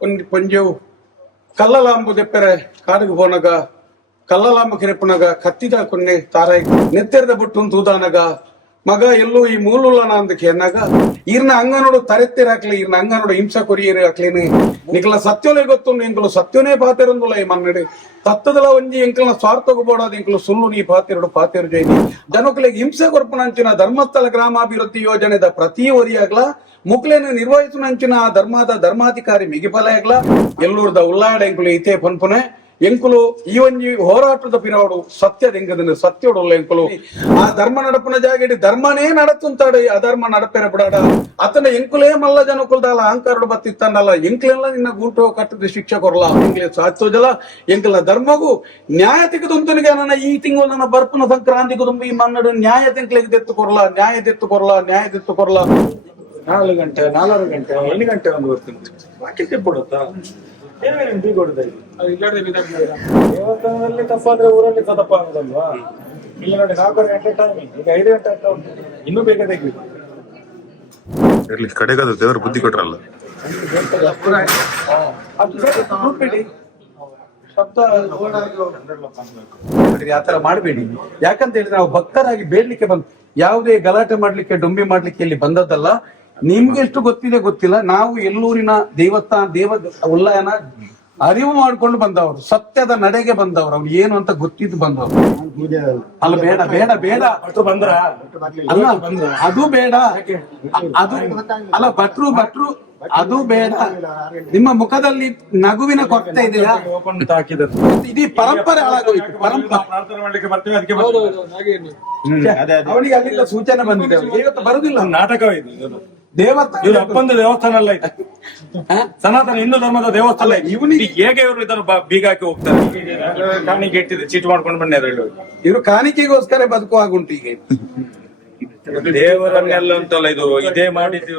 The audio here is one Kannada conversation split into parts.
ಒಂದು ಪಂಜವು ಕಲ್ಲಲಾಂಬು ದೆಪ್ಪರೆ ಕಾಡಿಗೆ ಹೋನಗ ಕಲ್ಲಲಾಂಬ ಕಿರೆಪ್ಪನಗ ಕತ್ತಿದ ಕೊನ್ನೆ ತಾರಾಯ್ ನೆತ್ತೆರದ ಬುಟ್ಟು ತೂದಾನಗ ಮಗ ಎಲ್ಲೂ ಈ ಮೂಲುಲ್ಲನ ಅಂತ ಕೇನಾಗ ಹಂಗ ನೋಡು ತರೆತ್ತಿರ ಹಾಕ್ಲಿ ಹಂಗ ನೋಡು ಹಿಂಸಾ ಕೊರಿಯರ್ ಹಾಕ್ಲಿನಿ. ನಿಕ್ಲ ಸತ್ಯೋಲೆ ಗೊತ್ತು ಎಂಕಲು ಸತ್ಯನೇ ಪಾತಿರಂದುಲ್ಲ ಈ ಮನ್ನಡಿ. ತತ್ತದಲ ಒಂಜಿ ಎಂಕಲ್ನ ಸ್ವಾರ್ಥ ಬೋಡಾದ ಎಂಕಲು ಸುಳ್ಳು ನೀ ಪಾತಿರಡು, ಪಾತಿರು ಜೈನಿ ಜನಕಲಿಗೆ ಹಿಂಸೆ ಕೊರ್ಪುನಂಚಿನ ಧರ್ಮಸ್ಥಳ ಗ್ರಾಮಾಭಿವೃದ್ಧಿ ಯೋಜನೆದ ಪ್ರತಿ ವರಿಯಾಗ್ಲ ಮುಕ್ಲೇನ ನಿರ್ವಹಿಸುನಂಚಿನ ಆ ಧರ್ಮದ ಧರ್ಮಾಧಿಕಾರಿ ಮಿಗಿಫಲ ಎಲ್ಲೂರ್ದ ಉಲ್ಲಾಡ ಎಂಕುಲು ಇತೇ ಪನ್ಪುನೆ. ಎಂಕುಲು ಈ ಒಂಜಿ ಹೋರಾಟದ ಪಿರಾವಡು ಸತ್ಯದ ಸತ್ಯ ಸತ್ಯೋಡುಲ್ಲ ಎಂಕುಲು. ಆ ಧರ್ಮ ನಡಪನ ಜಾಗಡಿ ಧರ್ಮನೇ ನಡತುಂತಾಡು ಅಧರ್ಮ ನಡಪೆರ ಬಿಡಾಡ. ಅತನ ಎಂಕುಲೇ ಮಲ್ಲ ಜನಕುಲ್ದಾಲ ಅಹಂಕಾರಡು ಬತ್ತಿತ್ತಲ್ಲ ಎಂಕ್ಲೆಲ್ಲ ನಿನ್ನ ಗೂಟು ಕಟ್ಟದ ಶಿಕ್ಷೆ ಕೊರಲ ಎಂಕ್ಲೆ ಸಾಧಿಸೋದಿಲ್ಲ ಎಂಕಲ ಧರ್ಮಗೂ ನ್ಯಾಯ ತೆಗೆದುಂತನಿಗೆ ನನ್ನ ಈ ತಿಂಗಳು ನನ್ನ ಬರ್ಪನ ಸಂಕ್ರಾಂತಿಗೂ ತುಂಬಿ ಮನ್ನಡು ನ್ಯಾಯ ತೆಂಕ್ಲೆಗೆ ತೆತ್ತು ಕೊರಲ ನ್ಯಾಯ ತೆತ್ತು ಕೊರಲ ನ್ಯಾಯ ತೆತ್ತು ಕೊರಲ ನಾಲ್ಕು ಗಂಟೆ ನಾಲ್ಕು ಗಂಟೆ ಎಲ್ಲಿ ಗಂಟೆ ಒಂದು ಬರ್ತೀನಿ ಬಾಕಿ ಕೊಡುತ್ತಾ? ಏನೇನು ಟೀ ಕೊಡುತ್ತಾ ದೇವಸ್ಥಾನದಲ್ಲಿ ತಪ್ಪಾದ್ರೆ ಊರಲ್ಲಿ ಸಹ ತಪ್ಪ ಆಗುದಲ್ವಾ ಇಲ್ಲ ನೋಡಿ ನಾಲ್ಕೂವರೆ ಗಂಟೆ ಟೈಮಿಂಗ್ ಈಗ ಐದು ಗಂಟೆ ಆಗ್ತಾ ಉಂಟು. ಇನ್ನೂ ಬೇಗ ತೆಗಿಬೇಕು ಇರ್ಲಿ ಕಡೆಗಾದ ದೇವರು ಬುದ್ಧಿ ಕೊಟ್ರಲ್ಲ. ಅದು ಕೂತ್ಬಿಡಿ. ಶಬ್ದ ನೋಡ್ರಿ, ಆ ತರ ಮಾಡಬೇಡಿ. ಯಾಕಂತ ಹೇಳಿದ್ರೆ ನಾವು ಭಕ್ತರಾಗಿ ಬೇಡ್ಲಿಕ್ಕೆ ಬಂದ್ ಯಾವುದೇ ಗಲಾಟೆ ಮಾಡ್ಲಿಕ್ಕೆ ಡೊಂಬಿ ಮಾಡ್ಲಿಕ್ಕೆ ಇಲ್ಲಿ ಬಂದದ್ದಲ್ಲ. ನಿಮ್ಗೆ ಎಷ್ಟು ಗೊತ್ತಿದೆ ಗೊತ್ತಿಲ್ಲ. ನಾವು ಎಲ್ಲೂರಿನ ದೇವಸ್ಥಾನ ದೇವ ಉಲ್ಲಯನ ಅರಿವು ಮಾಡ್ಕೊಂಡು ಬಂದವರು ಸತ್ಯದ ನಡೆಗೆ ಬಂದವರು ಅವ್ರು ಏನು ಅಂತ ಗೊತ್ತಿದ್ದು ಬಂದವರು. ಅಲ್ಲ ಬೇಡ ಬೇಡ ಬೇಡ. ಅಲ್ಲ ಅದು ಬೇಡ. ಅದು ಅಲ್ಲ ಭಟ್ರು ಭಟ್ರು ಅದು ಬೇಡ. ನಿಮ್ಮ ಮುಖದಲ್ಲಿ ನಗುವಿನ ಕೊರತೆ ಇದೆಯಾ? ಇಡೀ ಪರಂಪರೆ ಹಾಳಾಗೋಯ್ತು ಪರಂಪರೆ. ಅವನಿಗೆ ಅಲ್ಲಿಂದ ಸೂಚನೆ ಬಂದಿದೆ. ಇವತ್ತು ಬರುದಿಲ್ಲ. ನಾಟಕ ಇದು. ಇವ್ರ ಅಪ್ಪಂದ ದೇವಸ್ಥಾನ ಅಲ್ಲ ಇದು. ಸನಾತನ ಹಿಂದೂ ಧರ್ಮದ ದೇವಸ್ಥಾನ ಇದು. ಇವನಿಗೆ- ಹೇಗೆ ಇವರು ಇದನ್ನು ಬೀಗಾಕಿ ಬೀಗ ಹಾಕಿ ಹೋಗ್ತಾರೆ? ಕಾಣಿಕೆ ಇಟ್ಟಿದೆ. ಚೀಟ್ ಮಾಡ್ಕೊಂಡು ಬನ್ನಿ ಅದ್ರಲ್ಲಿ ಇವರು ಕಾಣಿಕೆಗೋಸ್ಕರ ಬದುಕುವಾಗುಂಟು ಈಗ. ದೇವರನ್ನೆಲ್ಲ ಅಂತಲ್ಲ ಇದು? ಇದೇ ಮಾಡಿದ್ದು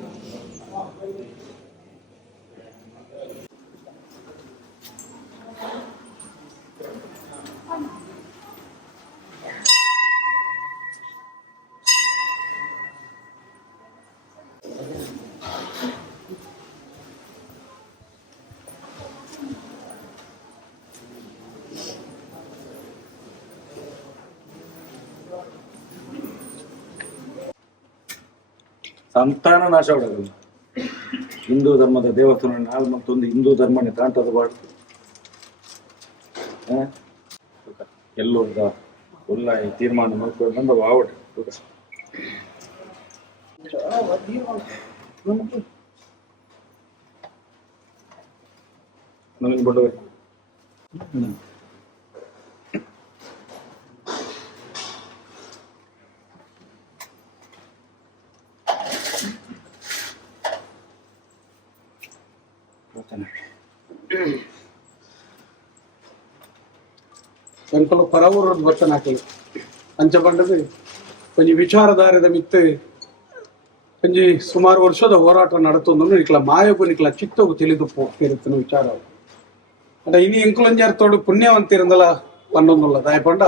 ಸಂತಾನ ನಾಶ ಮಾಡೋದು ಹಿಂದೂ ಧರ್ಮದ ದೇವಸ್ಥಾನ ನಾಳೆ ಮತ್ತೊಂದು ಹಿಂದೂ ಧರ್ಮನೇ ಕಾಂತದ ಬಾಡು ಎಲ್ಲೋರ್ದ ಈ ತೀರ್ಮಾನ ಮಾಡ್ಕೊಂಡು ಬಾವಟ. ನನಗೆ ಪರವೂರದ ಬರ್ತನ ಹಾಕಲು. ಅಂಚ ಬಂಡದು ಕೊಂಚ ವಿಚಾರಧಾರದ ಮಿತ್ತು ಕೊಂಚ ಸುಮಾರು ವರ್ಷದ ಹೋರಾಟ ನಡತೊಂದು ನಿಕ್ಲ ಮಾಯಗು ನಿಕ್ಲ ಚಿತ್ತಗು ತಿಳಿದು ಹೋಗ್ತಿರುತ್ತನ ವಿಚಾರ. ಅಂಡ ಇನಿ ಎಂಕುಲಂಜಾರ್ತೋಡು ಪುಣ್ಯವಂತಿರಂದಲ ಪನ್ನೊಂದುಲ್ಲ ದಾಯಪಂಡ,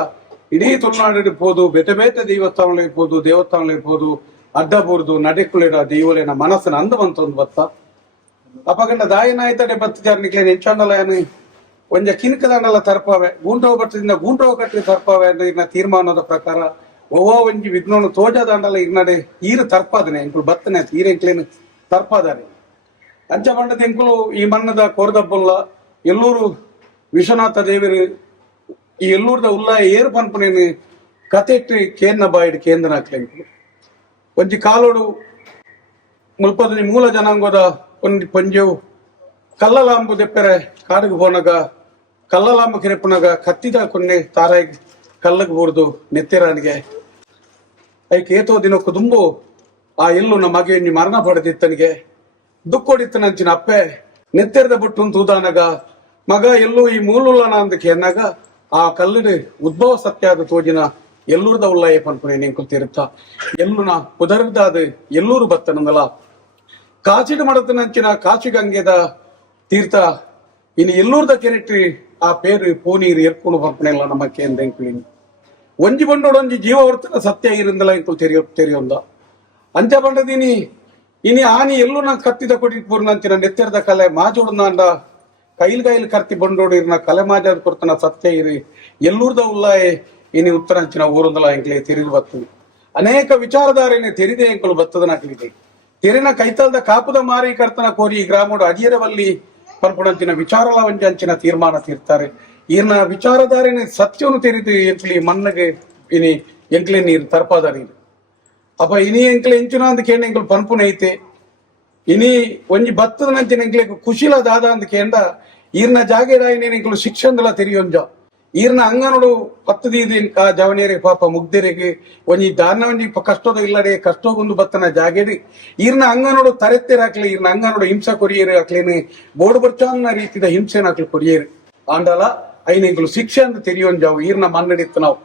ಇಡೀ ತುಳುನಾಡು ಪೋದು, ಬೇತೆ ಬೇತೆ ದೇವಸ್ಥಾನ ಪೋದು ದೇವಸ್ಥಾನ ಪೋದು, ಅಡ್ಡ ಬೋರ್ದು, ನಡೆಕುಳಿಡ ದೇವಲೇನ ಮನಸ್ಸಿನ ಅಂದವಂತೊಂದು ಬತ್ತ. ಅಪಗಂಡ ದಾಯನಾಯ್ತಡೆ ಬತ್ತಿದ್ದಾರೆ ನಿಕ್ಲೆ ನೆಂಚಾಂಡಲಯನು ಒಂಜ ಕಿನ್ಕದಂಡಲ ತರ್ಪವೆ ಗೂಂಡೋ ಬಟ್ಟದಿಂದ ಗೂಂಡೋ ಕಟ್ಟಿ ತರ್ಪವೆ ಅಂದ್ರೆ ಇನ್ನ ತೀರ್ಮಾನದ ಪ್ರಕಾರ ಒವ್ವ ಒಂಜಿ ವಿಘ್ನನು ತೋಜದಂಡಲ ಇರ್ನಡೆ ಈರು ತರ್ಪಾದನೆ, ಎಂಕುಲು ಬತ್ತನೆ, ಈರ ಎಂಕ್ಲೇನು ತರ್ಪಾದಾನೆ. ಅಂಚ ಬಂಡದ ಎಂಕುಲು ಈ ಮಣ್ಣದ ಕೊರದಬ್ಬಲ್ಲ, ಎಲ್ಲೂರು ವಿಶ್ವನಾಥ ದೇವರು ಈ ಎಲ್ಲೂರದ ಉಲ್ಲಾಯ ಏರು ಪನ್ಪನೇನು ಕತೆಟ್ಟು ಕೇಂದ್ರ ಬಾಯಿಡ್ ಕೇಂದ್ರ ಹಾಕ್ಲೆಂಕುಲು ಒಂಜಿ ಕಾಲೋಡು ಮುಲ್ಪದ ಮೂಲ ಜನಾಂಗದ ಒಂದು ಪಂಜವು ಕಲ್ಲಲಾಂಬು ದೆಪ್ಪರೆ ಕಾಡಿಗೆ ಹೋನಗ ಕಲ್ಲಲಾಂಬ ಕಿರಪ್ಪನಾಗ ಕತ್ತಿದ ಕೊನ್ನೆ ತಾರಾಯ್ ಕಲ್ಲಗ್ ಬೂರ್ದು ನೆತ್ತಿರಾನಿಗೆ ಐಕ್ ಏತೋ ದಿನಕ್ಕೂ ತುಂಬು ಆ ಎಲ್ಲು ನಮಗೆ ಮರಣ ಪಡೆದಿತ್ತನಿಗೆ. ದುಕ್ಕೊಡಿತ್ತನಂಚಿನ ಅಪ್ಪೆ, ನೆತ್ತೆರದ ಬುಟ್ಟು ತೂದಾನಗ ಮಗ ಎಲ್ಲೂ ಈ ಮೂಲುಲ್ಲನ ಅಂದಕ್ಕೆ ಎನ್ನಾಗ ಆ ಕಲ್ಲಡು ಉದ್ಭವ ಸತ್ಯಾದ ತೋಜಿನ ಎಲ್ಲೂರ್ದ ಉಳ್ಳಾಯ ಪನ್ಪುನೆ ನೀನ್ ಕುಂತಿರುತ್ತ ಎಲ್ಲುನ ಪುದರ್ದಾದ ಎಲ್ಲೂರು ಬತ್ತನಂದಲ ಕಾಚಿಡು ಮಡತನಂಚಿನ ಕಾಚಿಗಂಗೆದ ತೀರ್ಥ, ಇನ್ನು ಎಲ್ಲೂರ್ದ ಕೆರೆಟ್ಟಿ ಪೂನೀರು ಎರ್ಕೊಂಡು ಪಂಪನೆಲ್ಲ ನಮ್ಮ ಕೇಂದ್ರ ಎಂಕ್ಲಿನಿ ಒಂಜಿ ಬಂಡೋಡೊಂಜಿ ಜೀವವರ್ತನ ಸತ್ಯ ಇರಿಂದಲ ಎಂಕುಲು ತೆರಿಯೋ ತೆರಿಯೊಂದ. ಅಂಚ ಬಂಡದಿನಿ, ಇನಿ ಆನಿ ಎಲ್ಲೂ ನಾ ಕತ್ತಿದ ಕೊಡಿ ಪೂರ್ಣಂತಿನ ನೆತ್ತೆರದ ಕಲೆ ಮಾಜೋಡ್ನಾಂಡ ಕೈಲ್ ಕೈಲ್ ಕರ್ತಿ ಬಂಡೋಡು ಇರ್ನ ಕಲೆ ಮಾಜಾದ ಕೊರ್ತನ ಸತ್ಯ ಇರಿ. ಎಲ್ಲೂರ್ದ ಉಲ್ಲಾಯೆ, ಇನಿ ಉತ್ತರಂಚಿನ ಊರುಂದಲ ಎಂಕ್ಲೆ ತೆರಿದು ಬರ್ತದೆ ಅನೇಕ ವಿಚಾರಧಾರೆನೆ ತೆರಿದೆ ಎಂಕುಲು ಬತ್ತದ ನಾಕಲಿದೆ ತೆರಿನ ಕೈತಲದ ಕಾಪುದ ಮಾರಿ ಕರ್ತನ ಕೋರಿ ಈ ಗ್ರಾಮೋಡು ಅಡಿಯರವಲ್ಲಿ ಪರ್ಪುಣಂಚಿನ ವಿಚಾರಲ ಅಂಚಿನ ತೀರ್ಮಾನ ತೀರ್ತಾರೆ. ಈರ್ನ ವಿಚಾರಧಾರೆನೆ ಸತ್ಯವನ್ನು ತೆರಿದು ಎಂಕ್ಲಿ ಮಣ್ಣಗೆ ಇನಿ ಎಂಕ್ಲೆ ನೀರು ತರ್ಪಾದ ನೀರು ಅಪ್ಪ ಇನಿ ಎಂಕ್ಲೆ ಎಂಚಿನ ಅಂತ ಎಂಕ್ಲು ಪನ್ಪುನ ಐತೆ. ಇನಿ ಒಂಜಿ ಭತ್ತದ ನಂಚಿನ ಎಂಕ್ಲೆ ಕುಶಿಲ ದಾದ ಅಂತ ಕೇಂದ್ರ ಈರ್ನ ಜಾಗೇಡಾಯಿನ ಎಂಕ್ಲು ಶಿಕ್ಷಣದಲ್ಲ ತೆರಿಯೊಂಜ. ಈರ್ನ ಹಂಗ ನೋಡು ಕಾ ಜವನಿಯರಿಗೆ ಪಾಪ ಮುಗ್ದಿರಿಗೆ ಒಂಜಿ ದಾನ ಒಂಜಿ ಕಷ್ಟದ ಇಲ್ಲಡೆ ಕಷ್ಟಗೊಂದು ಬತ್ತನ ಜಾಗೆಡಿ. ಈರ್ನ ಹಂಗ ನೋಡು, ತರೆತ್ತಿರಾಕ್ಲಿ, ಈರ್ನ ಹಂಗ ನೋಡು, ಹಿಂಸಾ ಕೊರಿಯರ್ ಹಾಕ್ಲೇನು ಬೋರ್ಡ್ ರೀತಿದ ಹಿಂಸೆನ ಹಾಕ್ಲಿ ಕೊರಿಯರ್. ಆಂಡಲ ಐನ ಇಂಕ್ಲು ಶಿಕ್ಷೆ ಅಂತ ತೆರೆಯೋನ್ ಜಾವು ಈರ್ನ ಮನ್ನಡಿತ್ತು ನಾವು.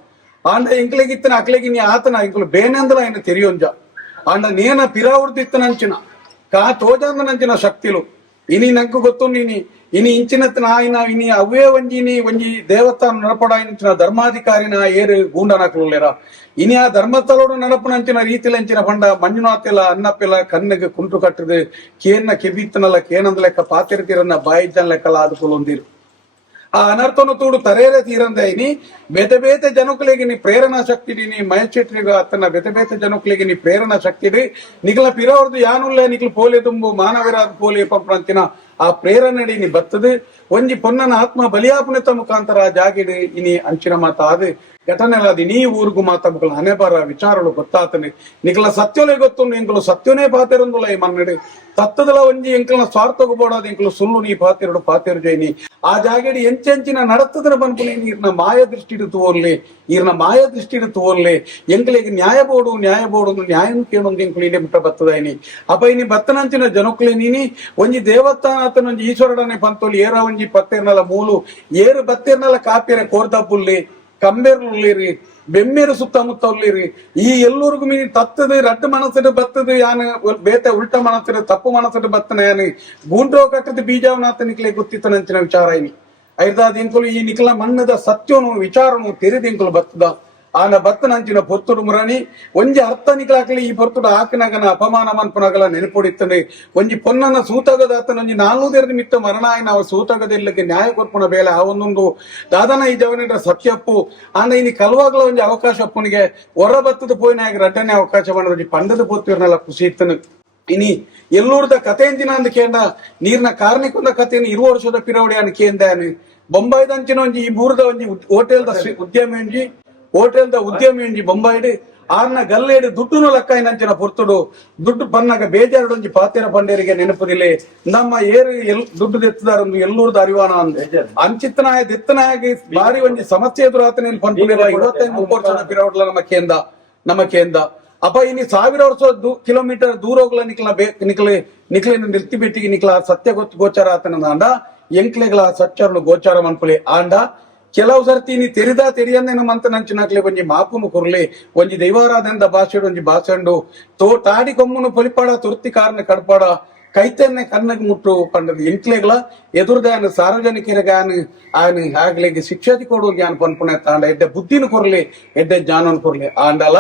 ಆಂಡ ಇಂಕ್ಲಿಗಿತ್ತನ ಅಕ್ಲಿಗಿ ನೀ ಆತನ ಇಂಕ್ಲು ಬೇನೆ ಅಂದ್ರೆ ಆಯ್ನ ತೆರಿಯೋನ್ ಜಾವ್ ಆಂಡ ನೇನ ಪಿರಾವೃತ್ತಿತ್ತನ ಅಂಚಿನ, ಕಾ ತೋಜಾಂದ ನಂಚಿನ ಶಕ್ತಿಲು. ಇನಿ ನಂಕು ಗೊತ್ತು ನೀನಿ ಇನಿ ಇಂಚಿನತ್ತಿನ ಆಯ್ನ ಇನಿ ಅವೇ ಒಂಜಿನಿ ಒಂಜಿ ದೇವಸ್ಥಾನ ನಡಪಡಾಯಿನ ಧರ್ಮಾಧಿಕಾರಿನ ಏರು ಗೂಂಡನಾಕ್ಲುಲ್ಲೆರ ಇನಿ ಆ ಧರ್ಮಸ್ಥಳೋಡು ನಡಪನಂಚಿನ ರೀತಿಲಂಚಿನ ಪಂಡ ಮಂಜುನಾಥೆಲ ಅನ್ನಪ್ಪೆಲ ಕಣ್ಣಿಗೆ ಕುಂಟು ಕಟ್ಟದು ಕೇನ್ನ ಕೆಬಿತ್ತನಲ್ಲ ಕೇನಂದ ಲೆಕ್ಕ ಪಾತಿರ್ತಿರನ್ನ ಬಾಯಿಜನ ಲೆಕ್ಕಲ ಆದುಕೊಳ್ಳೊಂದಿರು ಆ ಅನರ್ಥನು ತೂಡು ತರೇರೆ ತೀರಂದ ಇನಿ ಬೇತೆ ಬೇತೆ ಜನಕುಲಿಗೆ ನೀ ಪ್ರೇರಣಾ ಶಕ್ತಿ ನೀ ಮಯಚೆಟ್ರಿಗ ಅತ್ತನ ಬೇತೆ ಬೇತೆ ಜನಕುಲಿಗೆ ನೀ ಪ್ರೇರಣಾ ಶಕ್ತಿ ನಿಗಲ ಪಿರೋರ್ದು ಯಾನುಲ್ಲ, ನಿಗಲ್ ಪೋಲೆ ತುಂಬು ಮಾನವರಾದ ಪೋಲೆ ಪಂಪಂತಿನ ಆ ಪ್ರೇರಣೆ ನೀ ಬತ್ತದೆ ಒಂಜಿ ಪೊನ್ನನ ಆತ್ಮ ಬಲಿಯಾಪುಣಿತ ಮುಖಾಂತರ ಜಾಗಿಡು, ಇನಿ ಅಂಚಿನ ಮಾತ ಆದ. ಘಟನೆಲಾದಿ ನೀ ಊರ್ಗು ಮಾತ ಮುಗಲ ಹಣೆ ಬರ ವಿಚಾರಗಳು ಗೊತ್ತಾತನೆ. ನಿಗಲ ಸತ್ಯಲೇ ಗೊತ್ತು ಎಂಕಲು ಸತ್ಯನೇ ಪಾತಿರಂದು ಈ ಮನ್ನಡೆ. ತತ್ತದಲ ಒಂಜಿ ಎಂಕಲ್ನ ಸ್ವಾರ್ಥಗು ಬೋಡಾದ ಎಂಕಲು ಸುಳ್ಳು ನೀ ಪಾತಿರಡು, ಪಾತಿರು ಜೈನಿ. ಆ ಜಾಗಡಿ ಎಂಚೆಂಚಿನ ನಡತದನ ಬನ್ಪುನಿ ನೀರ್ನ ಮಾಯ ದೃಷ್ಟಿಡು ತೋರ್ಲಿ ಈರ್ನ ಮಾಯ ದೃಷ್ಟಿಡು ತೋರ್ಲಿ ಎಂಕಲಿಗೆ ನ್ಯಾಯ ಬೋಡು ನ್ಯಾಯ ಬೋಡು ನ್ಯಾಯ ಕೇಳೊಂದು ಎಂಕಲು ಮುಟ್ಟ ಬತ್ತದಾಯಿನಿ. ಅಪ ಇನಿ ಬತ್ತನಂಚಿನ ಜನಕ್ಕೆ ನೀನಿ. ಒಂಜಿ ದೇವಸ್ಥಾನ ಒಂಜಿ ಈಶ್ವರಡನೆ ಪಂತೋಲಿ ಏರ ಒಂಜಿ ಪತ್ತೆರ್ನಲ ಮೂಲು. ಏರು ಬತ್ತೆರ್ನಲ ಕಾಪಿರ ಕೋರ್ದಬ್ಬುಲ್ಲಿ. ಕಂಬೇರ್ಲು ಉಳ್ಳೇರಿ ಬೆಮ್ಮೇರು ಸುತ್ತಮುತ್ತ ಉಲ್ಲಿರಿ ಈ ಎಲ್ಲರಿಗೂ ಮೀ ತತ್ತದು ರಟ್ಟು ಮನಸ್ಸಿಟ್ಟು ಬತ್ತದು ಯಾನು ಬೇತೆ ಉಲ್ಟ ಮನಸ್ಸಿಟ್ಟು ತಪ್ಪು ಮನಸ್ಸಿಟ್ಟು ಬತ್ತನ ಯಾನು. ಗೂಂಡ್ರೋ ಕಟ್ಟದ ಬೀಜವನಾಥ ನಿಕ್ಲೆ ಗೊತ್ತಿತ್ತನಂಚಿನ ವಿಚಾರ ಐದಾದ ಇಂಕಲು ಈ ನಿಕ್ಲ ಮಣ್ಣದ ಸತ್ಯನು, ವಿಚಾರನು ತೆರೆದಿಂಕಲು ಬತ್ತದ. ಆನ ಬತ್ತನಂಚಿನ ಪೊತ್ತುಡು ಮುರಾಣಿ ಒಂಜಿ ಅರ್ಥ ಈ ಪೊರ್ತುಡು ಆಕನಗನ ಅಪಮಾನ ಮನ್ಪುನಗಲ ನೆನಪುಡಿತ್ತನೆ. ಒಂಜಿ ಪೊನ್ನನ ಸೂತಗದ ಒಂಜಿ ನಾಲ್ನೂದೇರ ನಿಮಿತ್ತ ಮರಣ ಆಯ್ನ ಅವ ಸೂತಗದಿಲ್ಲಕ್ಕೆ ನ್ಯಾಯ ಕೊರ್ಪುನ ಬೇಲೆ ಆ ಒಂದೊಂದು ದಾದನ ಈ ಜವನಿಡ ಸತ್ಯಪ್ಪು. ಆನ ಇನಿ ಕಲ್ವಾಗ್ಲ ಒಂಜಿ ಅವಕಾಶ ಅಪ್ಪನಿಗೆ ಹೊರ ಬತ್ತದ ಪೋಯಿನಾಗ ರಟ್ಟನೆ ಅವಕಾಶ ಒಂಜಿ ಪಂಡದ ಪೊತ್ತಿರ್ನಲ್ಲ ಖುಷಿ ಇತ್ತನು. ಇನಿ ಎಲ್ಲೂರ್ದ ಕತೆ ಎಂದಿನ ಅಂದ ಕೇಂದ, ನೀರ್ನ ಕಾರ್ಣಿಕೊಂದ ಕಥೆಯನ್ನು ಇರುವ ವರ್ಷದ ಪಿರವಡಿ ಅನ್ ಕೇಂದ ಬೊಂಬೈದಂಚಿನ ಒಂಜಿ ಈ ಮೂರ್ದ ಒಂಜಿ ಹೋಟೆಲ್ದ ಉದ್ಯಮಿ ಒಂಜಿ ಹೋಟೆಲ್ದ ಉದ್ಯಮಿ ಒಂಜಿ ಬೊಂಬಾಯಿಡಿ, ಆರ್ನ ಗಲ್ಲೇಡು ದುಡ್ಡುನು ಲೆಕ್ಕಾಯಿನಂಚಿನ ಪುರ್ತುಡು. ದುಡ್ಡು ಬನ್ನಾಗ ಬೇಜಾರು ಒಂಜಿ ಪಾತಿರ ಪಂಡೇರಿಗೆ ನೆನಪದಿಲ್ಲಿ ನಮ್ಮ ಏರು ಎಲ್ ದುಡ್ಡು ದೆತ್ತದಾರ ಎಲ್ಲೂರ್ದ ಅರಿವಾನ ಅಂದೆ. ಅಂಚಿತ್ತನಾಯ ದಿತ್ತನಾಗಿ ಬಾರಿ ಒಂಜಿ ಸಮಸ್ಯೆ ಎದುರು ವರ್ಷದ ಪಿರವಡ್ಲ ನಮ್ಮ ಕೇಂದ್ರ ನಮ್ಮ ಕೇಂದ್ರ. ಅಪ್ಪ, ಇನ್ನು ಸಾವಿರ ವರ್ಷ ಕಿಲೋಮೀಟರ್ ದೂರ ಹೋಗ್ಲ ನಿಕ್ಲ ಬೇ, ನಿಕ್ಲೆ ನಿಲ್ತಿ ಬೆಟ್ಟಿಗೆ ನಿಕ್ಲ ಸತ್ಯ ಗೊತ್ತು ಗೋಚಾರ ಆತನ ಆಂಡ ಎಂಕ್ಲೆಗಳ ಸತ್ಯರ್ನು ಗೋಚಾರ ಮನ್ಪುಲಿ ಆಂಡ. ಕೆಲವು ಸರ್ತಿ ನೀ ತೆರಿದ ತೆರಿಯಂದೇನ ನಮ್ಮಂತ ನಂಚಿನಾಕ್ಲೆ ಒಂಜಿ ಮಾಪುನು ಕುರ್ಲೆ, ಒಂಜಿ ದೈವಾರಾಧನದ ಭಾಷೆಡು ಒಂಜಿ ಭಾಷೆಂಡು ತೋ ತಾಡಿ ಕೊಮ್ಮುನು ಪೊಲಿಪಾಡ, ತುರ್ತಿ ಕಾರಣ ಕಡ್ಪಾಡ, ಕೈತನ್ನೇ ಕಣ್ಣಿಗೆ ಮುಟ್ಟು ಪಂಡದ ಎಂಕ್ಲೆಗಳ ಎದುರ್ದಾನ ಗಾನ್ ಆಯ್ನ ಆಗ್ಲಿಗೆ ಶಿಕ್ಷತಿ ಕೊಡು ಜ್ಞಾನ ಪನ್ಪುಣೆ ತಾಂಡ, ಎಡ್ಡೆ ಬುದ್ಧಿನ ಕೊರ್ಲೆ, ಎಡ್ಡೆ ಜ್ಞಾನನ ಕೊರ್ಲೆ. ಆಂಡಲ,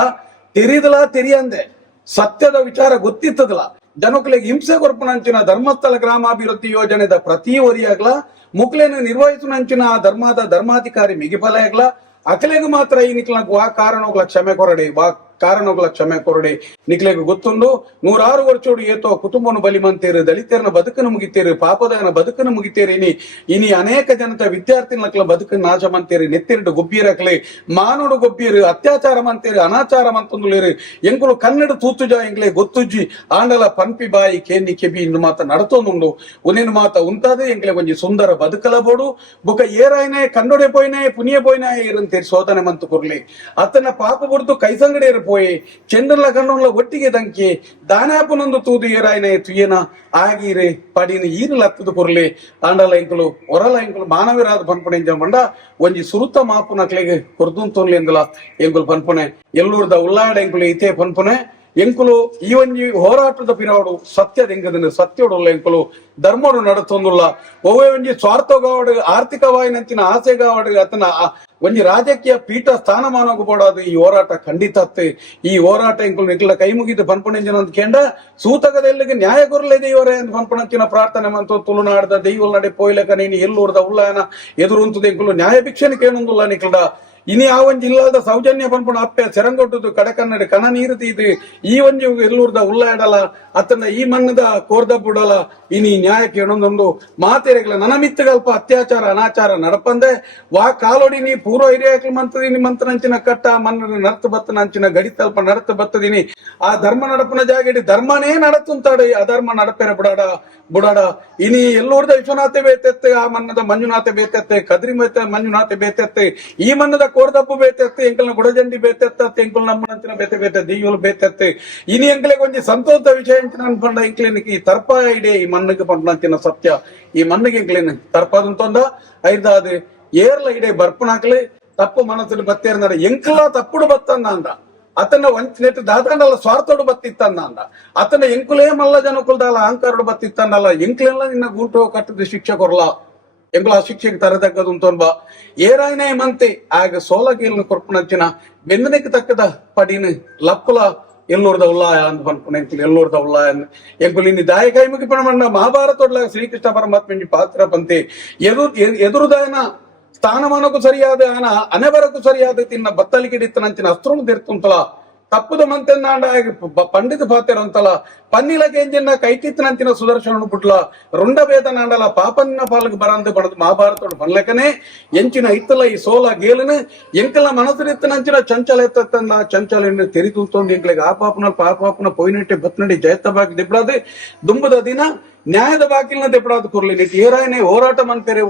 ತೆರಿದಲ ತೆರಿಯಂದೆ, ಸತ್ಯದ ವಿಚಾರ ಗೊತ್ತಿತ್ತದಲ್ಲ ಜನಕ್ಲೆಗೆ ಹಿಂಸೆ ಕೊರ್ಪುನಂಚಿನ ಧರ್ಮಸ್ಥಳ ಗ್ರಾಮಾಭಿವೃದ್ಧಿ ಯೋಜನೆದ ಪ್ರತಿ ಒರಿಯಾಗ್ಲ ಮುಕ್ಲೆನ ನಿರ್ವಹಿಸುನಂಚಿನ ಆ ಧರ್ಮದ ಧರ್ಮಾಧಿಕಾರಿ ಮಿಗಿಫಲೆಯಾಗ್ಲ ಅಕಲೆಗೆ ಮಾತ್ರ ಈ ನಿಕ್ಲ ವಾ ಕಾರಣಗಳ ಕ್ಷಮೆ ಕೊರಡೆ. ವಾ ಕಾರಣಗಳ ಕ್ಷಮೆ ಕೊರಡಿ. ನಿಕ್ಲೆಗೆ ಗೊತ್ತುಂಡು, ನೂರಾರು ವರ್ಷೋಡು ಏತೋ ಕುಟುಂಬನು ಬಲಿಮಂತೇರು ದಲಿತರನ ಬದುಕನ್ನು ಮುಗಿತೇರು ಪಾಪದನ ಬದುಕನ್ನು ಮುಗಿತೇರಿ, ಇನಿ ಇನಿ ಅನೇಕ ಜನತ ವಿದ್ಯಾರ್ಥಿಗಳ ಬದುಕನ್ನು ನಾಶ ಮಂತೇರಿ ನೆತ್ತಿರಡು ಗೊಬ್ಬಿರಕ್ಲಿ ಮಾನೋಡು ಗೊಬ್ಬಿರಿ ಅತ್ಯಾಚಾರ ಮಂತೇರಿ ಅನಾಚಾರ ಮಂತೊಂದುಲೇರು ಎಂಕುಲು ಕನ್ನಡ ತೂತುಜ ಎಂಗ್ಲೆ ಗೊತ್ತುಜ್ಜಿ, ಆಂಡಲ ಪನ್ಪಿ ಬಾಯಿ ಕೇನಿ ಕೆಬಿ ಇನ್ನು ಮಾತ ನಡತೊಂದುಂಡು. ಒಂದಿನ ಮಾತ ಉಂತಾದೆ ಎಂಗ್ಲೆ ಒಂಜಿ ಸುಂದರ ಬದುಕಲ ಬೋಡು ಬೊಕ ಏರಾಯ್ನೆ, ಕನ್ನಡೆ ಪೋಯ್ನೆ ಪುನಿಯ ಪೋಯ್ನೆ ಇರಂತೇರಿ ಸೋದನೆ ಮಂತು ಕೊರ್ಲಿ. ಅತನ ಪಾಪ ಬುಡ್ದು ಕೈಸಂಗಡಿಯರು ಪೋಯೆ ಚಂದ್ರಲ ಕಣ್ಣುಲ್ಲ ಒಟ್ಟಿಗೆ ದಂಕಿ ದಾನಾಪನೊಂದು ತೂದು ಏರಾಯ್ನ ತುಯ್ಯನ ಆಗೀರೆ ಪಡಿನ ಈರಲ ಹತ್ತದ ಕೊರ್ಲೆ ತಾಂಡಲ ಎಂಕಲು ಒರಲ ಎಂಕಲು ಮಾನವರಾದ ಪನ್ಪಣೆ ಎಂಜ ಮಂಡ ಒಂಜಿ ಸುರುತ ಮಾಪುನ ಕ್ಲೆಗೆ ಕೊರ್ದುನ್ ತೊನ್ಲೆ ಎಂದಲ ಎಂಕುಲು ಪನ್ಪಣೆ ಎಲ್ಲೂರ್ದ ಉಲ್ಲಾಡ ಎಂಕುಲು ಇತೆ ಪನ್ಪಣೆ ಎಂಕುಲು ಈ ಒಂಜಿ ಹೋರಾಟದ ಪಿರಾವಡು ಸತ್ಯದ ಎಂಕದನ್ನು ಸತ್ಯೋಡುಲ್ಲ ಎಂಕುಲು ಧರ್ಮಡು ನಡತೊಂದುಲ್ಲ ಒವ್ವೆ ಒಂಜಿ ಸ್ವಾರ್ಥಗಾವಡು ಆಸೆ ಆಸೆಗಾವಡು ಅತನ ಒಂಜಿ ರಾಜಕೀಯ ಪೀಠ ಸ್ಥಾನಮಾನಗೂ ಬೋಡಾದು ಈ ಹೋರಾಟ ಖಂಡಿತತ್ತೆ. ಈ ಹೋರಾಟ ಎಂಕುಲು ನಿಕ್ಲ ಕೈ ಮುಗಿದು ಪನ್ಪಣೆಂಜಿನ ಅಂತ ನ್ಯಾಯ ಕೊರಲೆ ದೇವರೇ ಅಂತ ಪನ್ಪಣಂಚಿನ ಪ್ರಾರ್ಥನೆ ಮಂತು ತುಳುನಾಡದ ದೈವಲ್ ನಡೆ ಪೋಯ್ಲಕ ನೀನು ಎಲ್ಲೂರ್ದ ಉಳ್ಳಾಯನ ಎದುರುಂತದ ಎಂಕುಲು ನ್ಯಾಯ ಭಿಕ್ಷನೆ ಕೇಳೊಂದುಲ್ಲ ನಿಕ್ಲಡ ಇನಿ ಆ ಒಂಜಿ ಇಲ್ಲದ ಸೌಜನ್ಯ ಬಂದ್ಬಿಡ, ಅಪ್ಪೆ ಸೆರಂಗೊಟ್ಟದು ಕಡಕನ್ನಡಿ ಕಣ ನೀರು ಇದು, ಈ ಒಂಜಿ ಎಲ್ಲೂರ್ದ ಉಳ್ಳಾಡಲ ಅತ್ತನ ಈ ಮಣ್ಣದ ಕೋರ್ದ ಬುಡಲ ಇನಿ ನ್ಯಾಯ ಕೇಳೊಂದೊಂದು ಮಾತೆರೆಗಳ ಮಿತ್ತಗಲ್ಪ ಅತ್ಯಾಚಾರ, ಅನಾಚಾರ ನಡಪಂದೆ, ವಾ ಕಾಲೋಡಿ ನೀ ಪೂರ್ವ ಹಿರಿಯಕಲ್ ಮಂತದಿನಿ ಮಂತ್ರನಂಚಿನ ಕಟ್ಟ ಮಣ್ಣ ನರ್ತ ಗಡಿ ಗಡಿತಲ್ಪ ನಡತ ಬತ್ತದಿನಿ. ಆ ಧರ್ಮ ನಡಪನ ಜಾಗಡಿ ಧರ್ಮನೇ ನಡತುಂತಾಡ, ಅಧರ್ಮ ನಡಪೆರ ಬುಡಾಡ ಬುಡಾಡ. ಇನಿ ಎಲ್ಲೂರ್ದ ವಿಶ್ವನಾಥ ಬೇತೆತ್ತೆ, ಆ ಮಣ್ಣದ ಮಂಜುನಾಥ ಬೇತೆತ್ತೆ, ಕದ್ರಿ ಮಂಜುನಾಥ ಬೇತೆತ್ತೆ. ಈ ಮನ್ನದ ಕೋರ್ದಪ್ಪು ಬೇತೆತ್ತೆ ಎಂಕಲ್ನ ಗುಡಜಂಡಿ ಬೇತೆತ್ತೆ ಎಂಕಲ್ ನಮ್ಮನಂಚಿನ ಬೇತೆ ಬೇತೆ, ದೀಯುಲು ಬೇತೆತ್ತೆ ಇನಿ ಎಂಕಲಿಗೆ ಒಂಜಿ ಸಂತೋಷ ವಿಷಯ ಅಂಚಿನ ಅನ್ಪಂಡ ಎಂಕ್ಲಿನಿಕ್ ಈ ತರ್ಪ ಇಡೆ ಈ ಮಣ್ಣಿಗೆ ಪಂಪನಂಚಿನ ಸತ್ಯ. ಈ ಮಣ್ಣಿಗೆ ಎಂಕ್ಲಿನ ತರ್ಪದಂತೊಂದ ಐದಾದು, ಏರ್ಲ ಇಡೆ ಬರ್ಪನಾಕ್ಲೆ ತಪ್ಪು ಮನಸ್ಸು ಬತ್ತೇರ್ನಾಡ ಎಂಕಲ ತಪ್ಪುಡು ಬತ್ತಂದ ಅಂದ. ಅತನ ವಂಚನೆಟ್ಟು ದಾದಾಂಡಲ್ಲ ಸ್ವಾರ್ಥೋಡು ಬತ್ತಿತ್ತಂದ ಅಂದ. ಅತನ ಎಂಕುಲೇ ಮಲ್ಲ ಜನಕುಲ್ದಾಲ ಅಹಂಕಾರೋಡು ಬತ್ತಿತ್ತಂದಲ್ಲ ಎಂಕ್ಲೆಲ್ಲ ನಿನ್ನ ಗೂಟು ಕಟ್ಟದ ಶಿಕ್ಷೆ ಕೊರಲ್ಲ ಎಂಕುಲ ಆ ಶಿಕ್ಷೆಗೆ ತರದಕ್ಕದು ಅಂತ ಏರಾಯ್ನ ಮಂತೆ, ಆಗ ಸೋಲಗೇಲ್ನ ಕೊರ್ಪುನಂಚಿನ ಬೆನ್ನನಿಗೆ ತಕ್ಕದ ಪಡಿನ ಲಪ್ಪುಲ ಎಲ್ಲೋರ್ದ ಉಲ್ಲಾಯ ಅಂತ ಬಂದ್ಕೊಂಡು ಎಂಕುಲು ಎಲ್ಲೂರ್ದ ಉಲ್ಲಾಯ ಎಂಕುಲು ಇನ್ನು ದಾಯ ಕೈಮುಖಿ ಪಣಮಣ್ಣ ಮಹಾಭಾರತೊಡ್ಲ ಶ್ರೀಕೃಷ್ಣ ಪರಮಾತ್ಮ ಪಾತ್ರ ಪಂತೆ ಎದುರು ಎದುರುದಾಯನ ಸ್ಥಾನಮಾನಕ್ಕೂ ಸರಿಯಾದ ಆನ, ಅನೆವರಕ್ಕೂ ಸರಿಯಾದ ತಿನ್ನ ಬತ್ತಲಿಗಿಡಿತ್ತನಂಚಿನ ಅಸ್ತ್ರುನು ತೆರ್ತುಂತಲ ತಪ್ಪದ ಮಂತೆನ್ನಾಂಡ ಪಂಡಿತ ಪಾತೆರಂತಲ ಕೈತಿತ್ತನಂಚಿನ ಸುದರ್ಶನನು ಪುಟ್ಲ. ರುಂಡ ನಾಂಡಲ ಪಾಪನ್ನ ಪಾಲಕ ಬರಂದು ಬಣದ ಮಹಾಭಾರತೋಡು ಪನ್ಲೆಕನೆ ಎಂಚಿನ ಇತ್ತಲ ಈ ಸೋಲ ಗೇಲನ, ಎಂಕಲ ಮನಸ್ಸಿರಿತ್ತನಂಚಿನ ಚಂಚಲ ಎತ್ತನ್ನ ಚಂಚಲ ತೆರಿತುಂತೊಂದು ಎಂಕ್ಲೆಗೆ ಆ ಪಾಪನ ಪಾಪಾಪನ ಪೊಯ್ನಟ್ಟೆ ಬತ್ನಡಿ ಜಯತ ಬಾಗಿ ದಿಬ್ಳಾದು ದುಂಬದ ದಿನ ನ್ಯಾಯದ ಬಾಕಿಲ್ನ ದೆಪ್ಪಡಾದ ಕುರ್ಲಿ ನಿಟ್ ಏರಾಯನೆ ಹೋರಾಟ ಮನ್ಪೆರೆ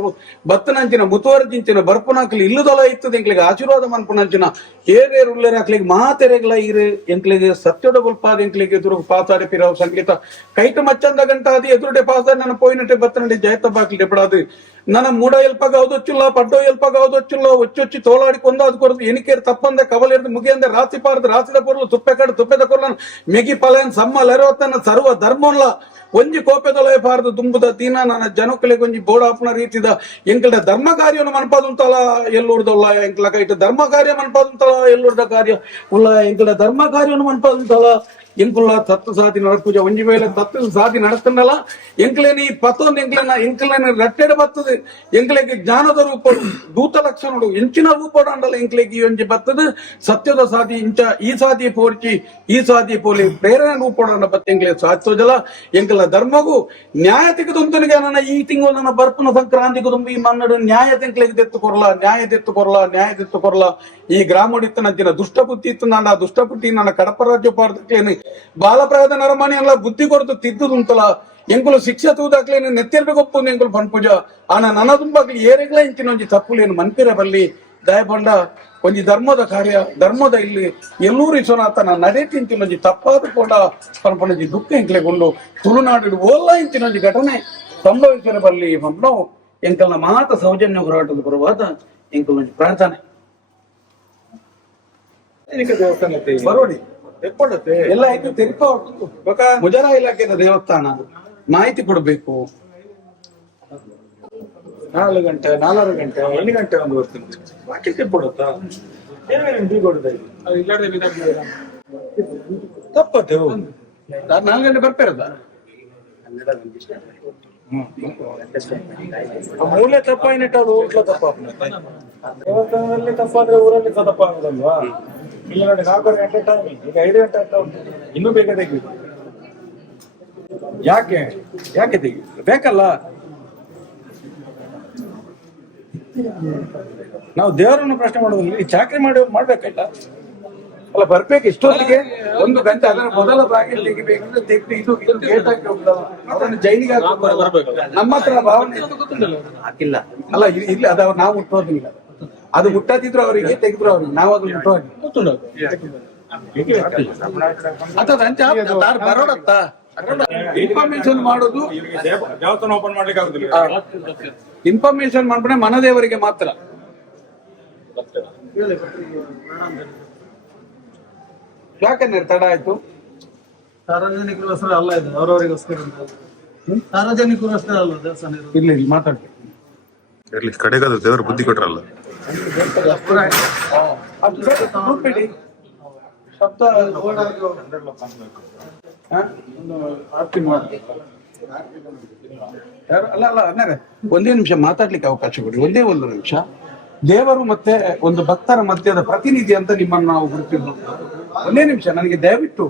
ಬತ್ತನಂಚಿನ ಮುತುವರ್ಜಿಂಚಿನ ಬರ್ಪುನಾಕ್ಲಿ ಇಲ್ಲುದಲ ಇತ್ತದ ಎಂಕ್ಲಿಗೆ ಆಶೀರ್ವಾದ ಮನ್ಪುನಂಚಿನ ಏರೇರು ಉಲ್ಲೇರಾಕ್ಲಿಗೆ ಮಾತೆರೆಗ್ಲ ಇರು ಎಂಕ್ಲಿಗೆ ಸತ್ಯದ ಬುಲ್ಪಾದ ಎಂಕ್ಲಿಗೆ ಎದುರು ಪಾತಾಡೆ ಪಿರಾವ್ ಸಂಗೀತ ಕೈಟ ಮಚ್ಚಂದ ಗಂಟಾದಿ ಎದುರುಡೆ ಪಾಸ ನನ್ನ ಪೋಯಿನಟೆ ಬತ್ತನಡಿ ಜಯತ ಬಾಕ್ಲಿ ದೆಪ್ಪಡಾದು ನನ್ನ ಮೂಡ ಎಲ್ಪಾಗ ಹೌದೊಚ್ಚಿಲ್ಲ ಪಡ್ಡೋ ಎಲ್ಪಾಗ ಹೌದೊಚ್ಚಿಲ್ಲ ಒಚ್ಚೊಚ್ಚಿ ತೋಲಾಡಿ ಕೊಂದಾದ ಕೊರದು ಎನಿಕೇರ್ ತಪ್ಪಂದೆ ಕವಲೆರ್ದು ಮುಗಿಯಂದೆ ರಾಸಿ ಪಾರ್ದು ರಾಸಿದ ಕೊರಲು ತುಪ್ಪೆ ಕಡೆ ತುಪ್ಪೆದ ಕೊರಲನ್ ಮೆಗಿ ಪಲಯನ್ ಸಮ್ಮ ಲರವತ್ತನ ಸರ್ವ ಧರ್ಮಲ್ಲ ಒಂಜಿ ಕೋಪೆದೊಳಗೆ ಪಾರ್ದು ತುಂಬುದ ದಿನ ನನ್ನ ಜನಕ್ಕಲಿಗೆ ಒಂಜಿ ಬೋಡಾಪನ ರೀತಿದ ಎಂಕಲ ಧರ್ಮ ಕಾರ್ಯವನ್ನು ಮನ್ಪಾದುಂತಲ ಎಲ್ಲೂರ್ದಲ್ಲ ಎಂಕಲ ಕೈಟ ಧರ್ಮ ಕಾರ್ಯ ಮನ್ಪಾದುಂತಲ ಎಲ್ಲೂರ್ದ ಕಾರ್ಯ ಉಲ್ಲ ಎಂಕಲ ಧರ್ಮ ಕಾರ್ಯವನ್ನು ಮನ್ಪಾದುಂತಲ ಎಂಕುಲ್ಲ ತತ್ವ ಸಾಧಿ ನಡಪೂಜ ಒಂಜಿ ವೇಳೆ ತತ್ವ ಸಾಧಿ ನಡತಂಡಲ್ಲ ಎಂಕ್ಲೇನಿ ಪತ್ತೊಂದು ಎಂಕ್ಲೆನ ಎಂಕ್ಲೆನ ರಟ್ಟೆಡ ಬತ್ತದು ಎಂಕ್ಲೆಗೆ ಜ್ಞಾನದ ರೂಪ ದೂತ ಲಕ್ಷಣಗಳು ಎಂಚಿನ ರೂಪ ಅಂಡಲ್ಲ ಎಂಕ್ಲೆಗೆ ಒಂಜಿ ಬತ್ತದು. ಸತ್ಯದ ಸಾಧಿ ಇಂಚ, ಈ ಸಾಧಿ ಪೋರ್ಚಿ, ಈ ಸಾಧಿ ಪೋಲಿ ಪ್ರೇರಣೆ ರೂಪೋಡ ಬತ್ತ ಎಂಕ್ಲೆ ಸಾಧ್ಯೋಜಲ ಎಂಕಲ ಧರ್ಮಗೂ ನ್ಯಾಯ ತೆಗೆದೊಂತನಿಗೆ ನನ್ನ ಈ ತಿಂಗಳು ಬರ್ಪುನ ಸಂಕ್ರಾಂತಿ ತುಂಬಿ ಈ ಮನ್ನಡು ನ್ಯಾಯ ತೆಂಕ್ಲೆಗೆ ತೆತ್ತು ಕೊರಲ, ನ್ಯಾಯ ತೆತ್ತು ಕೊರಲ, ನ್ಯಾಯ ತೆತ್ತು ಕೊರಲ. ಈ ಗ್ರಾಮಡಿತ್ತ ನಂಚಿನ ದುಷ್ಟ ಬುದ್ಧಿ ಇತ್ತು ನನ್ನ ಆ ದುಷ್ಟ ಬುದ್ಧಿ ನನ್ನ ಕಡಪ ರಾಜ್ಯ ಪಾರ್ದಕ್ಲೇನು ಬಾಲಪ್ರಾಯದ ನರಮಣಿ ಎಲ್ಲ ಬುದ್ಧಿ ಕೊರತು ತಿದ್ದುದುಂತಲ. ಎಂಕುಲು ಶಿಕ್ಷೆ ತೂದಾಕ್ಲೇನು ಗೊಪ್ಪುಂದು ಎಂಕುಲು ಪನ್ಪುಜ. ಆನ ನನ್ನ ತುಂಬಾಗ್ಲಿ ಏರೆಗ್ಲ ಇಂಚಿನ ಒಂಜಿ ತಪ್ಪುಲೇನು ಮನ್ಪಿರ ಬಲ್ಲಿ ದಯಪಂಡ ಒಂಜಿ ಧರ್ಮದ ಕಾರ್ಯ ಧರ್ಮದ ಇಲ್ಲಿ ಎಲ್ಲೂರಿ ವಿಶ್ವನಾಥನ ನಡೆತಿ ಇಂಚಿನ ಒಂಜಿ ತಪ್ಪಾದ ಕೂಡ ಪನ್ಪಣಜಿ ದುಃಖ ಎಂಕ್ಲೆಗೊಂಡು ತುಳುನಾಡು ಓಲ್ಲ ಇಂಚಿನ ಒಂಜಿ ಘಟನೆ ಸಂಭವಿಸಿರ ಬಲ್ಲಿ ಪಂಪನು ಎಂಕಲ್ನ ಮಾತ ಸೌಜನ್ಯ ಹೋರಾಟದ ಪರವಾದ ಎಂಕಲ್ ಒಂಜಿ ಪ್ರಾರ್ಥನೆ. ಬರೋಡಿ. ಎಲ್ಲ ಆಯ್ತು ತೆರಿಪ ಮುಜರಾ ಇಲಾಖೆಯ ದೇವಸ್ಥಾನ. ಮಾಹಿತಿ ಕೊಡಬೇಕು. ನಾಲ್ಕು ಗಂಟೆ ನಾಲ್ಕು ಗಂಟೆ ಒಂದು ಗಂಟೆ ಒಂದು ಬರ್ತೀನಿ ಬಾಕಿ ಕೊಡುತ್ತಾ? ಏನೇನು ಟೀ ಕೊಡುತ್ತೆ ತಪ್ಪತ್ತೆ ನಾಲ್ಕು ಗಂಟೆ ಬರ್ಪಿರದ ಮೂಲೆ ತಪ್ಪ ಅದು ಊಟ್ಲ ತಪ್ಪ ದೇವಸ್ಥಾನದಲ್ಲಿ ತಪ್ಪಾದ್ರೆ ಊರಲ್ಲಿ ಸಹ ತಪ್ಪ ಆಗುದಲ್ವಾ? ಇಲ್ಲ ನೋಡಿ ನಾಲ್ಕು ಗಂಟೆ ಟೈಮ್ ಈಗ ಐದು ಗಂಟೆ ಆಗ್ತಾ ಉಂಟು? ಇನ್ನೂ ಬೇಗ ತೆಗಿ ಯಾಕೆ ಯಾಕೆ ತೆಗಿ ಬೇಕಲ್ಲ ನಾವು ದೇವರನ್ನು ಪ್ರಶ್ನೆ ಮಾಡೋದ್ರಲ್ಲಿ ಈ ಚಾಕ್ರಿ ಮಾಡಿ ಮಾಡ್ಬೇಕಲ್ಲ ಅಲ್ಲ ಬರ್ಬೇಕು ಇಷ್ಟೊತ್ತಿಗೆ ಒಂದು ಗಂಟೆ ಅದರ ಮೊದಲ ಬಾಗಿಲು ತೆಗಿಬೇಕಂದ್ರೆ ತೆಗ್ದು ಇದು ಇದು ಗೇಟ್ ಹಾಕಿ ಹೋಗ್ತಲ್ಲ ಅವರನ್ನು ಜೈಲಿಗೆ ನಮ್ಮ ಹತ್ರ ಭಾವನೆ ಹಾಕಿಲ್ಲ ಅಲ್ಲ ಇಲ್ಲಿ ಅದ ನಾವು ಮುಟ್ಟೋದಿಲ್ಲ ಅದು ಮುಟ್ಟದಿದ್ರು ಅವರಿಗೆ ತೆಗೆದ್ರು ಅವ್ರಿಗೆ ನಾವು ಅದು ಮುಟ್ಟೋದಿಲ್ಲ ಬರೋಡತ್ತ ಇನ್ಫಾರ್ಮೇಶನ್ ಮಾಡೋದು ದೇವಸ್ಥಾನ ಓಪನ್ ಮಾಡ್ಲಿಕ್ಕೆ ಆಗುದಿಲ್ಲ ಇನ್ಫಾರ್ಮೇಶನ್ ಮಾಡ್ಬಿಟ್ರೆ ಮನದೇವರಿಗೆ ಮಾತ್ರ ಯಾಕಂದ್ರೆ ತಡ ಆಯ್ತು ಸಾರ್ವಜನಿಕರಿಗೋಸ್ಕರ ಅಲ್ಲ ಇದು ಅವರವರಿಗೋಸ್ಕರ. ಸಾರ್ವಜನಿಕರಿಗೋಸ್ಕರ ಅಲ್ಲ ದೇವಸ್ಥಾನ. ಇಲ್ಲಿ ಇಲ್ಲಿ ಮಾತಾಡ್ತೀನಿ ಇರ್ಲಿ ಕಡೆಗಾದ್ರು ದೇವರು ಬುದ್ಧಿ ಕೊಟ್ರಲ್ಲ. ಶಬ್ದ ಅಲ್ಲ ಅಲ್ಲ ಅನ್ನಾರೆ ಒಂದೇ ನಿಮಿಷ ಮಾತಾಡ್ಲಿಕ್ಕೆ ಅವಕಾಶ ಕೊಡಿ. ಒಂದೇ ಒಂದು ನಿಮಿಷ. ದೇವರು ಮತ್ತೆ ಒಂದು ಭಕ್ತರ ಮಧ್ಯದ ಪ್ರತಿನಿಧಿ ಅಂತ ನಿಮ್ಮನ್ನು ನಾವು ಗುರುತಿದ್ದು ಒಂದೇ ನಿಮಿಷ ನನಗೆ ದಯವಿಟ್ಟು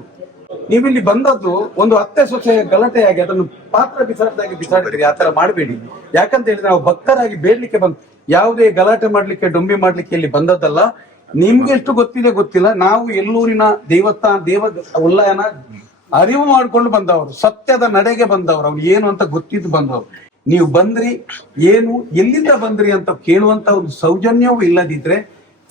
ನೀವಿಲ್ಲಿ ಬಂದದ್ದು ಒಂದು ಅತ್ತೆ ಸೊಸೆಯ ಗಲಾಟೆಯಾಗಿ ಅದನ್ನು ಪಾತ್ರ ಬಿಸಾಡ್ದಾಗಿ ಬಿಸಾಡಿದ್ರಿ ಆ ತರ ಮಾಡಬೇಡಿ. ಯಾಕಂತ ಹೇಳಿದ್ರೆ ನಾವು ಭಕ್ತರಾಗಿ ಬೇಡ್ಲಿಕ್ಕೆ ಬಂದ್ ಯಾವುದೇ ಗಲಾಟೆ ಮಾಡ್ಲಿಕ್ಕೆ ಡೊಂಬಿ ಮಾಡ್ಲಿಕ್ಕೆ ಇಲ್ಲಿ ಬಂದದ್ದಲ್ಲ. ನಿಮ್ಗೆ ಎಷ್ಟು ಗೊತ್ತಿದೆ ಗೊತ್ತಿಲ್ಲ. ನಾವು ಎಲ್ಲೂರಿನ ದೇವಸ್ಥಾನ ದೇವ ಉಲ್ಲಯನ ಅರಿವು ಮಾಡ್ಕೊಂಡು ಬಂದವರು, ಸತ್ಯದ ನಡೆಗೆ ಬಂದವರು, ಅವ್ರು ಏನು ಅಂತ ಗೊತ್ತಿದ್ದು ಬಂದವರು. ನೀವು ಬಂದ್ರಿ, ಏನು, ಎಲ್ಲಿಂದ ಬಂದ್ರಿ ಅಂತ ಕೇಳುವಂತ ಒಂದು ಸೌಜನ್ಯವೂ ಇಲ್ಲದಿದ್ರೆ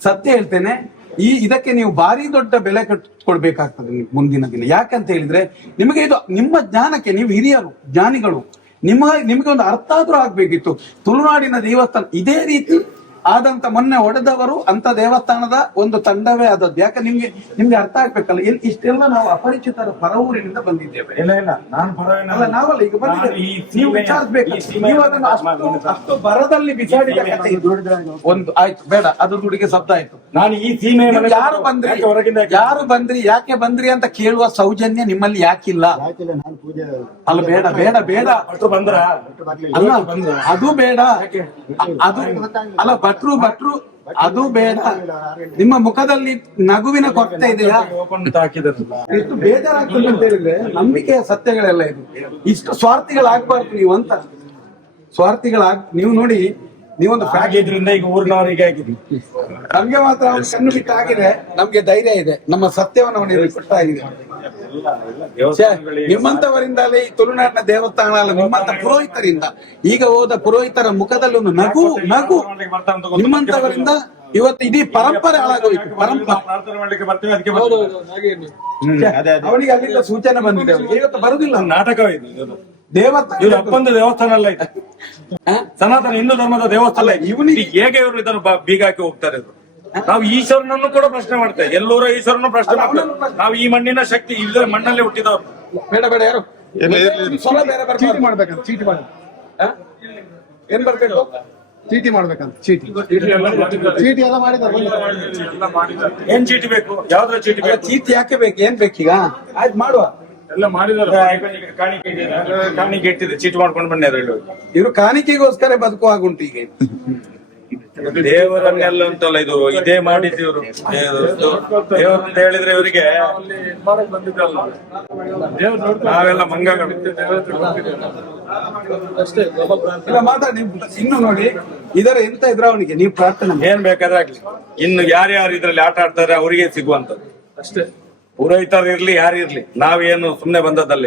ಸತ್ಯ ಹೇಳ್ತೇನೆ, ಈ ಇದಕ್ಕೆ ನೀವು ಭಾರಿ ದೊಡ್ಡ ಬೆಲೆ ಕಟ್ಕೊಳ್ಬೇಕಾಗ್ತದೆ ಮುಂದಿನ ದಿನ. ಯಾಕಂತ ಹೇಳಿದ್ರೆ, ನಿಮಗೆ ಇದು ನಿಮ್ಮ ಜ್ಞಾನಕ್ಕೆ, ನೀವು ಹಿರಿಯರು, ಜ್ಞಾನಿಗಳು, ನಿಮ್ಮ, ನಿಮಗೆ ಒಂದು ಅರ್ಥ ಆದ್ರೂ ಆಗ್ಬೇಕಿತ್ತು. ತುಳುನಾಡಿನ ದೇವಸ್ಥಾನ ಇದೇ ರೀತಿ ಆದಂತ ಮೊನ್ನೆ ಹೊಡೆದವರು ಅಂತ ದೇವಸ್ಥಾನದ ಒಂದು ತಂಡವೇ ಆದದ್ದು. ಯಾಕೆ ನಿಮ್ಗೆ ನಿಮ್ಗೆ ಅರ್ಥ ಆಗ್ಬೇಕಲ್ಲ ಇಲ್ಲಿ ಇಷ್ಟೆಲ್ಲ ನಾವು ಅಪರಿಚಿತರ ಪರವೂರಿನಿಂದ ಬಂದಿದ್ದೇವೆ. ಇಲ್ಲ ಇಲ್ಲ ನಾನು ಪರವಾಗಿಲ್ಲ ಅಲ್ಲ ನಾವಲ್ಲ ಈಗ ಬಂದಿದ್ದೇವೆ. ಈ ನೀವು ಸೀಮೆಯ- ವಿಚಾರಿಸ್ಬೇಕು. ನೀವು ಅದನ್ನು ಅಷ್ಟು ಅಷ್ಟು ಬರದಲ್ಲಿ ಬಿಸಾಡಿದ ಕಥೆ ಇದು. ಒಂದು ಆಯ್ತು ಬೇಡ ಅದು ದುಡಿಗೆ ಶಬ್ದ ಆಯ್ತು. ನಾನು ಈ ಸೀಮೆ ನೀವು ಯಾರು ಬಂದ್ರಿ? ಯಾಕೆ ಹೊರಗಿಂದ ಯಾರು ಬಂದ್ರಿ? ಯಾಕೆ ಬಂದ್ರಿ ಅಂತ ಕೇಳುವ ಸೌಜನ್ಯ ನಿಮ್ಮಲ್ಲಿ ಯಾಕಿಲ್ಲ? ಅಲ್ಲ ಬೇಡ ಬೇಡ ಬೇಡ. ಬಂದ್ರ? ಅಲ್ಲ ಅದು ಬೇಡ. ಅದು ಅಲ್ಲ ಭಟ್ರು ಭಟ್ರು ಅದು ಬೇಡ. ನಿಮ್ಮ ಮುಖದಲ್ಲಿ ನಗುವಿನ ಕೊರತೆ ಇದೆಯಾ? ಇಷ್ಟು ಬೇಜಾರಾಗ್ತದೆ ಅಂತ ಹೇಳಿದ್ರೆ ನಂಬಿಕೆಯ ಸತ್ಯಗಳೆಲ್ಲ ಇದು. ಇಷ್ಟು ಸ್ವಾರ್ಥಿಗಳಾಗ್ಬಾರ್ದು ನೀವು ಅಂತ. ಸ್ವಾರ್ಥಿಗಳಾಗ್ ನೀವು ನೋಡಿ ನೀವೊಂದು ಫ್ಯಾಗಿದ್ರಿಂದ ಈಗ ಊರಿನವರಿಗೆ ಆಗಿದೆ ನಮ್ಗೆ ಮಾತ್ರ ಸಣ್ಣ ಕಣ್ಣು ಬಿಟ್ಟಾಗಿದೆ. ನಮ್ಗೆ ಧೈರ್ಯ ಇದೆ. ನಮ್ಮ ಸತ್ಯವನ್ನು ಅವನಿಗೆ ಕೊಟ್ಟಾಗಿದೆ ಛೇ, ನಿಮ್ಮಂತವರಿಂದಲೇ ಈ ತುಳುನಾಡಿನ ದೇವಸ್ಥಾನ ಅಲ್ಲ ನಿಮ್ಮಂತ ಪುರೋಹಿತರಿಂದ. ಈಗ ಹೋದ ಪುರೋಹಿತರ ಮುಖದಲ್ಲಿ ಒಂದು ನಗು ನಗು. ನಿಮ್ಮಂತವರಿಂದ ಇವತ್ತು ಇಡೀ ಪರಂಪರೆ ಹಾಳಾಗೋಯ್ತು ಪರಂಪರೆ ಅವನಿಗೆ ಅಲ್ಲಿಂದ ಸೂಚನೆ ಬಂದಿದೆ. ಇವತ್ತು ಬರುದಿಲ್ಲ ನಾಟಕ ಇದು ದೇವಸ್ಥಾನ ಇವ್ರ ಅಪ್ಪಂದು ದೇವಸ್ಥಾನ ಅಲ್ಲ ಇದು. ಸನಾತನ ಹಿಂದೂ ಧರ್ಮದ ದೇವಸ್ಥಾನ. ಇವನಿಗೆ- ಹೇಗೆ ಇವರು ಇದನ್ನು ಬೀಗಾಕಿ ಬೀಗ ಹಾಕಿ ಹೋಗ್ತಾರೆ ಇವ್ರು? ನಾವು ಈಶ್ವರನನ್ನು ಕೂಡ ಪ್ರಶ್ನೆ ಮಾಡ್ತೇವೆ ಎಲ್ಲೂರ ಈಶ್ವರನ್ನು ಪ್ರಶ್ನೆ ಮಾಡ್ತೇವೆ ನಾವು ಈ ಮಣ್ಣಿನ ಶಕ್ತಿ ಇಲ್ಲದೆ ಮಣ್ಣಲ್ಲಿ ಹುಟ್ಟಿದವರು. ಬೇಡ ಬೇಡ ಯಾರು? ಚೀಟಿ ಮಾಡ್ಬೇಕಂತ ಚೀಟಿ ಮಾಡಿ. ಹ? ಏನ್ ಬರ್ಬೇಕು ಚೀಟಿ ಮಾಡ್ಬೇಕಂತ ಚೀಟಿ. ಚೀಟಿ ಎಲ್ಲ ಮಾಡಿದ್ದಾರೆ ಏನ್ ಚೀಟಿ ಬೇಕು? ಯಾವ್ದ್ರ ಚೀಟಿ ಬೇಕು? ಚೀಟಿ ಯಾಕೆ ಬೇಕು? ಏನ್ ಬೇಕೀಗ ಆಯ್ತು ಮಾಡುವ. ಎಲ್ಲ ಮಾಡಿದ್ರೆ ಕಾಣಿಕೆ ಇಟ್ಟಿದೆ. ಕಾಣಿಕೆ ಇಟ್ಟಿದೆ. ಚೀಟಿ ಮಾಡ್ಕೊಂಡು ಬನ್ನಿ ಅದ್ರಲ್ಲಿ ಇವರು ಕಾಣಿಕೆಗೋಸ್ಕರ ಬದುಕು ಹಾಗುಂಟು ಈಗ. ದೇವರನ್ನೆಲ್ಲ ಉಂಟಲ್ಲ ಇದು ಇದೇ ಮಾಡಿದ್ದು ಇವರು ದೇವರು. ಅಂತ ಹೇಳಿದ್ರೆ ಇವರಿಗೆ ನಾವೆಲ್ಲ ಮಂಗಗಳು. ಇನ್ನು ನೋಡಿ ಇದರ ಎಂತ ಇದ್ರ ಅವನಿಗೆ? ನೀವು ಪ್ರಾರ್ಥನೆ. ಏನ್ ಬೇಕಾದ್ರೆ ಆಗ್ಲಿ. ಇನ್ನು ಯಾರ್ಯಾರು ಇದ್ರಲ್ಲಿ ಆಟ ಆಡ್ತಾರೆ ಅವರಿಗೆ ಸಿಗುವಂತದ್ದು ಅಷ್ಟೇ. ಪುರೋಹಿತರು ಇರ್ಲಿ ಯಾರಿರ್ಲಿ ಇರ್ಲಿ. ನಾವೇನು ಸುಮ್ನೆ ಬಂದದ್ದಲ್ಲ